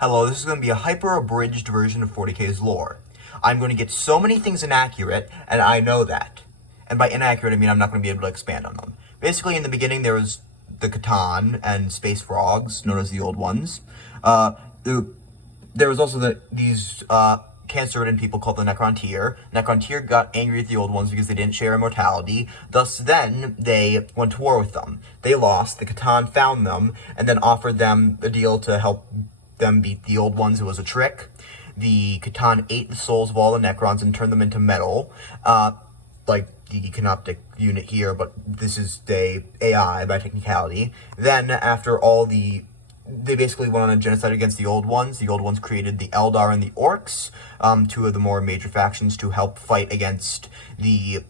Hello, this is going to be a hyper-abridged version of 40k's lore. I'm going to get so many things inaccurate, and I know that. And by inaccurate, I mean I'm not going to be able to expand on them. Basically, in the beginning, there was the Catan and space frogs, known as the Old Ones. There was also these cancer-ridden people called the Necrontyr. Necrontyr got angry at the Old Ones because they didn't share immortality. Thus, then, they went to war with them. They lost, the Catan found them, and then offered them a deal to help them beat the Old Ones. It was a trick. The Catan ate the souls of all the Necrons and turned them into metal, like the Canoptic unit here, but this is the AI by technicality. Then, after they basically went on a genocide against the Old Ones. The Old Ones created the Eldar and the Orcs, two of the more major factions, to help fight against the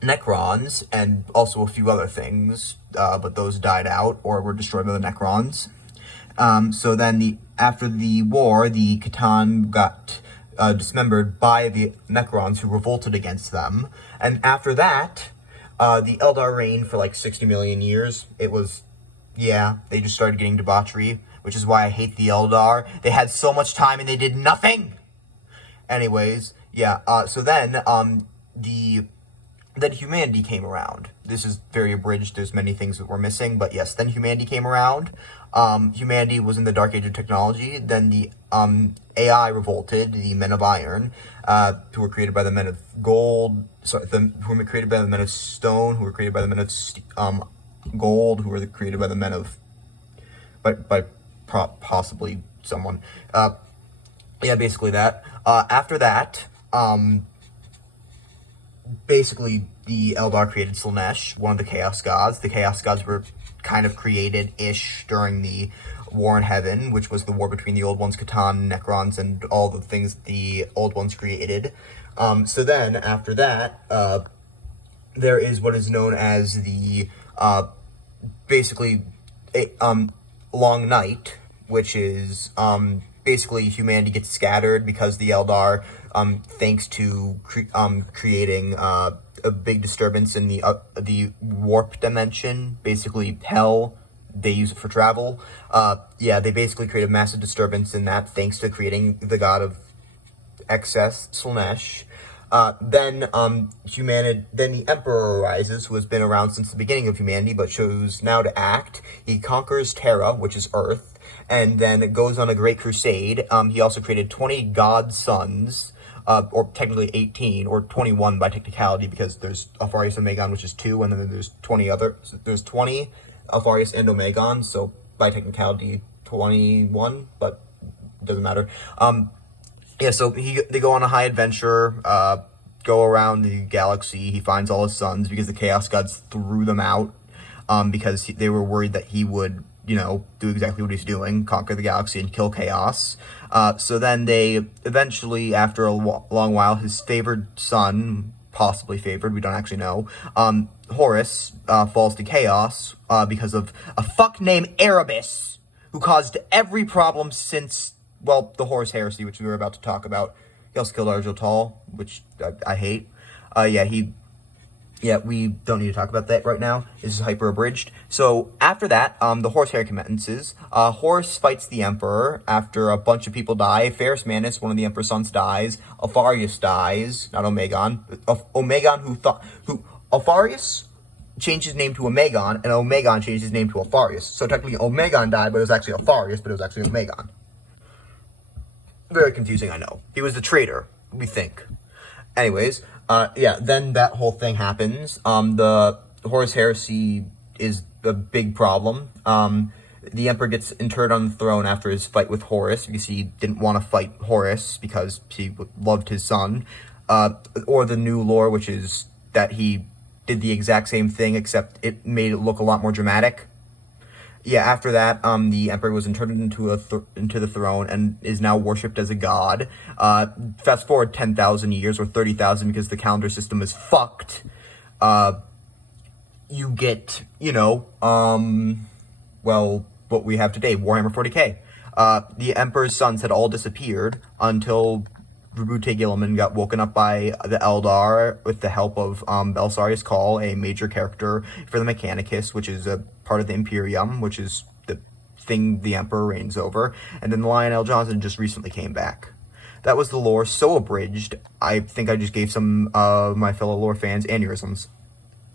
Necrons, and also a few other things, but those died out or were destroyed by the Necrons. So then, after the war, the Catan got dismembered by the Necrons, who revolted against them. And after that, the Eldar reigned for like 60 million years. It was, they just started getting debauchery, which is why I hate the Eldar. They had so much time and they did nothing! Anyways, so then, then humanity came around. This is very abridged, there's many things that we're missing, but yes, then humanity came around. Humanity was in the Dark Age of technology. Then the AI revolted, the Men of Iron, who were created by the Men of Gold, who were created by the Men of Stone, who were created by the Men of Gold, who were created by the Men of, possibly someone. Basically that. After that, basically, the Eldar created Slaanesh, one of the Chaos Gods. The Chaos Gods were kind of created-ish during the War in Heaven, which was the war between the Old Ones, Catan, Necrons, and all the things the Old Ones created. So then, after that, there is what is known as the, Long Night, which is, basically humanity gets scattered because the Eldar, thanks to creating a big disturbance in the warp dimension, basically hell, they use it for travel. They basically create a massive disturbance in that, thanks to creating the god of excess, Slaanesh. Then the Emperor arises, who has been around since the beginning of humanity, but chose now to act. He conquers Terra, which is Earth, and then goes on a great crusade. He also created 20 god sons, or technically 18, or 21 by technicality, because there's Alpharius and Omegon, which is 2, and then there's 20 there's 20 Alpharius and Omegon, so by technicality 21, but it doesn't matter. So they go on a high adventure, go around the galaxy. He finds all his sons because the Chaos Gods threw them out, because they were worried that he would, do exactly what he's doing, conquer the galaxy and kill Chaos. So then they eventually, after a long while, his favored son, possibly favored, we don't actually know, Horus, falls to Chaos, because of a fuck named Erebus, who caused every problem since, the Horus Heresy, which we were about to talk about. He also killed Arjotal, which I hate. We don't need to talk about that right now. This is hyper-abridged. So, after that, the Horus Heresy commences. Horus fights the Emperor after a bunch of people die. Ferrus Manus, one of the Emperor's sons, dies. Alpharius dies, not Omegon. Alpharius changed his name to Omegon, and Omegon changed his name to Alpharius. So, technically, Omegon died, but it was actually Alpharius, but it was actually Omegon. Very confusing, I know. He was the traitor, we think. Anyways, then that whole thing happens. The Horus Heresy is a big problem. The Emperor gets interred on the throne after his fight with Horus, because he didn't want to fight Horus, because he loved his son. Or the new lore, which is that he did the exact same thing, except it made it look a lot more dramatic. After that, the Emperor was interred into the throne and is now worshipped as a god. Fast forward 10,000 years, or 30,000, because the calendar system is fucked. You get, what we have today, Warhammer 40k. The Emperor's sons had all disappeared until Rabute Gilliman got woken up by the Eldar with the help of Belisarius Cawl, a major character for the Mechanicus, which is a part of the Imperium, which is the thing the Emperor reigns over. And then Lionel Johnson just recently came back. That was the lore so abridged, I think I just gave some of my fellow lore fans aneurysms.